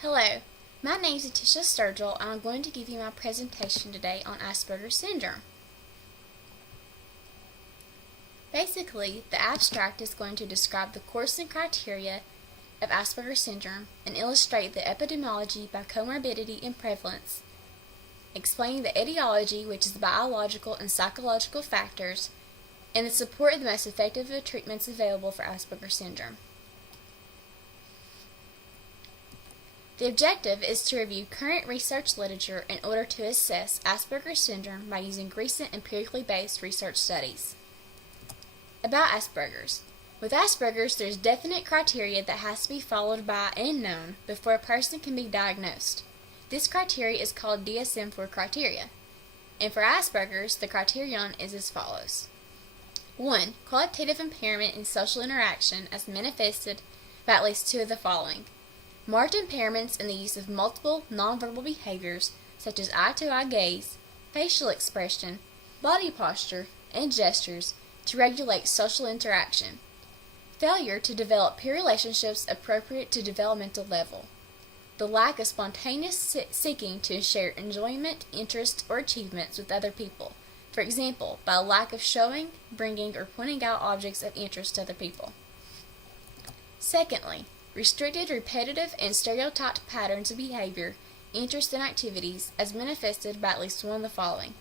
Hello, my name is N.Sturgill and I'm going to give you my presentation today on Asperger syndrome. Basically, the abstract is going to describe the course and criteria of Asperger syndrome and illustrate the epidemiology by comorbidity and prevalence, explaining the etiology, which is the biological and psychological factors, and the support of the most effective treatments available for Asperger syndrome. The objective is to review current research literature in order to assess Asperger syndrome by using recent empirically based research studies. About Asperger's. With Asperger's, there's definite criteria that has to be followed by and known before a person can be diagnosed. This criteria is called DSM-4 criteria. And for Asperger's, the criterion is as follows. 1. Qualitative impairment in social interaction as manifested by at least two of the following. Marked impairments in the use of multiple nonverbal behaviors such as eye-to-eye gaze, facial expression, body posture, and gestures to regulate social interaction. Failure to develop peer relationships appropriate to developmental level. The lack of spontaneous seeking to share enjoyment, interest, or achievements with other people. For example, by a lack of showing, bringing, or pointing out objects of interest to other people. Secondly, restricted, repetitive, and stereotyped patterns of behavior, interests, and activities as manifested by at least one of the following.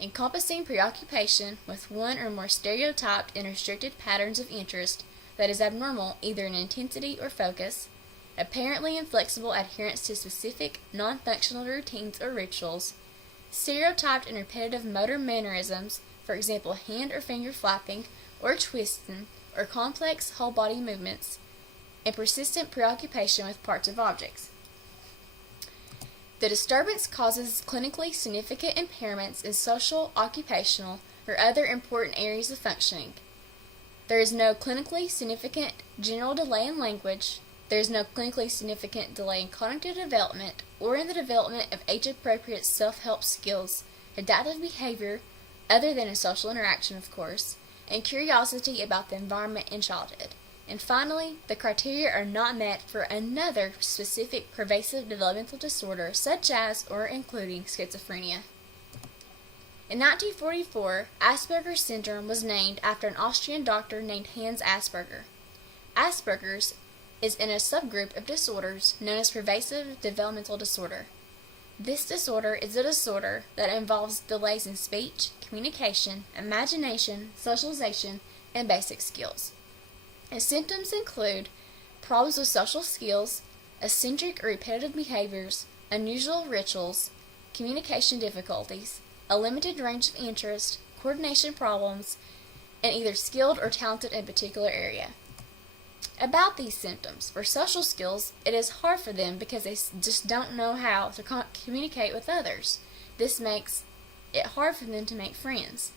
Encompassing preoccupation with one or more stereotyped and restricted patterns of interest that is abnormal either in intensity or focus, apparently inflexible adherence to specific non-functional routines or rituals, stereotyped and repetitive motor mannerisms, for example hand or finger flapping or twisting, or complex whole body movements, and persistent preoccupation with parts of objects. The disturbance causes clinically significant impairments in social, occupational, or other important areas of functioning. There is no clinically significant general delay in language. There is no clinically significant delay in cognitive development or in the development of age-appropriate self-help skills, adaptive behavior, other than in social interaction, of course, and curiosity about the environment in childhood. And finally, the criteria are not met for another specific pervasive developmental disorder such as or including schizophrenia. In 1944, Asperger's syndrome was named after an Austrian doctor named Hans Asperger. Asperger's is in a subgroup of disorders known as pervasive developmental disorder. This disorder is a disorder that involves delays in speech, communication, imagination, socialization, and basic skills. And symptoms include problems with social skills, eccentric or repetitive behaviors, unusual rituals, communication difficulties, a limited range of interest, coordination problems, and either skilled or talented in a particular area. About these symptoms, for social skills, it is hard for them because they just don't know how to communicate with others. This makes it hard for them to make friends.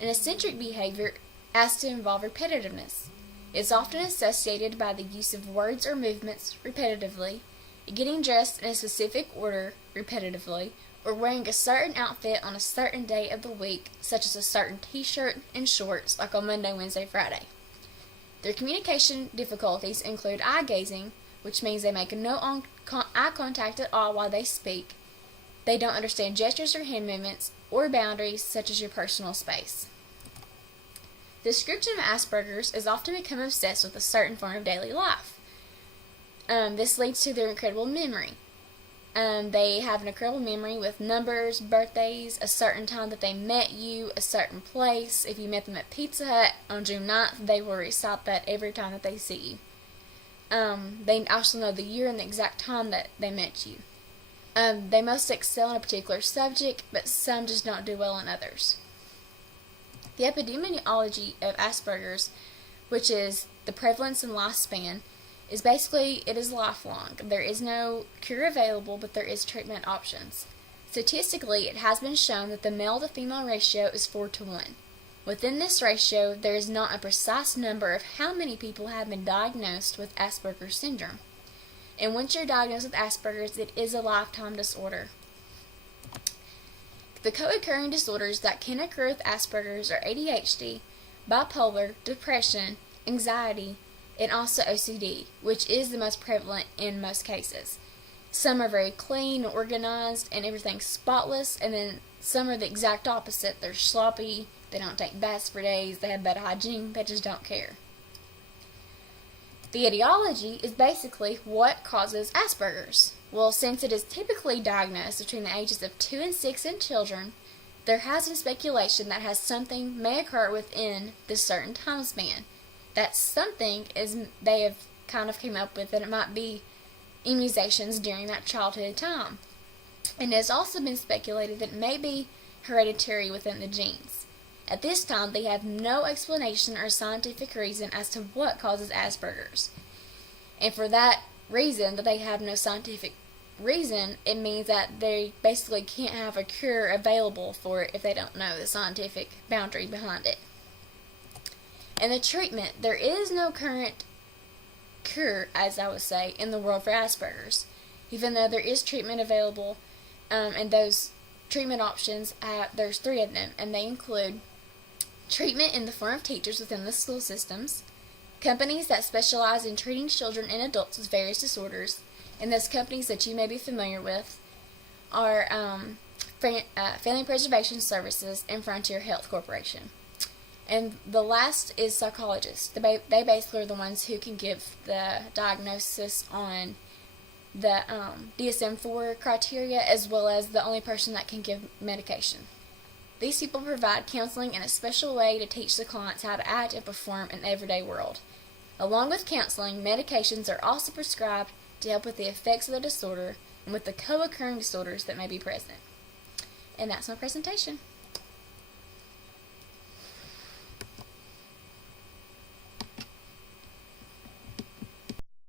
An eccentric behavior has to involve repetitiveness. It is often associated by the use of words or movements repetitively, getting dressed in a specific order repetitively, or wearing a certain outfit on a certain day of the week, such as a certain t-shirt and shorts, like on Monday, Wednesday, Friday. Their communication difficulties include eye gazing, which means they make no eye contact at all while they speak. They don't understand gestures or hand movements, or boundaries such as your personal space. The description of Asperger's is often become obsessed with a certain form of daily life. This leads to their incredible memory. They have an incredible memory with numbers, birthdays, a certain time that they met you, a certain place. If you met them at Pizza Hut on June 9th, they will recite that every time that they see you. They also know the year and the exact time that they met you. They most excel in a particular subject, but some just don't do well in others. The epidemiology of Asperger's, which is the prevalence and lifespan, is basically it is lifelong. There is no cure available, but there is treatment options. Statistically, it has been shown that the male to female ratio is 4:1. Within this ratio, there is not a precise number of how many people have been diagnosed with Asperger's syndrome. And once you're diagnosed with Asperger's, it is a lifetime disorder. The co-occurring disorders that can occur with Asperger's are ADHD, bipolar, depression, anxiety, and also OCD, which is the most prevalent in most cases. Some are very clean, organized, and everything's spotless, and then some are the exact opposite. They're sloppy, they don't take baths for days, they have bad hygiene, they just don't care. The etiology is basically what causes Asperger's. Well, since it is typically diagnosed between the ages of 2 and 6 in children, there has been speculation that something may occur within this certain time span. That something is they have kind of came up with that it might be immunizations during that childhood time. And it has also been speculated that it may be hereditary within the genes. At this time, they have no explanation or scientific reason as to what causes Asperger's. And for that reason, that they have no scientific reason, it means that they basically can't have a cure available for it if they don't know the scientific boundary behind it. And the treatment, there is no current cure, as I would say, in the world for Asperger's. Even though there is treatment available, and those treatment options, there's 3 of them, and they include treatment in the form of teachers within the school systems, companies that specialize in treating children and adults with various disorders, and those companies that you may be familiar with are Family Preservation Services and Frontier Health Corporation. And the last is psychologists. They basically are the ones who can give the diagnosis on the DSM-4 criteria, as well as the only person that can give medication. These people provide counseling in a special way to teach the clients how to act and perform in the everyday world. Along with counseling, medications are also prescribed to help with the effects of the disorder and with the co-occurring disorders that may be present. And that's my presentation.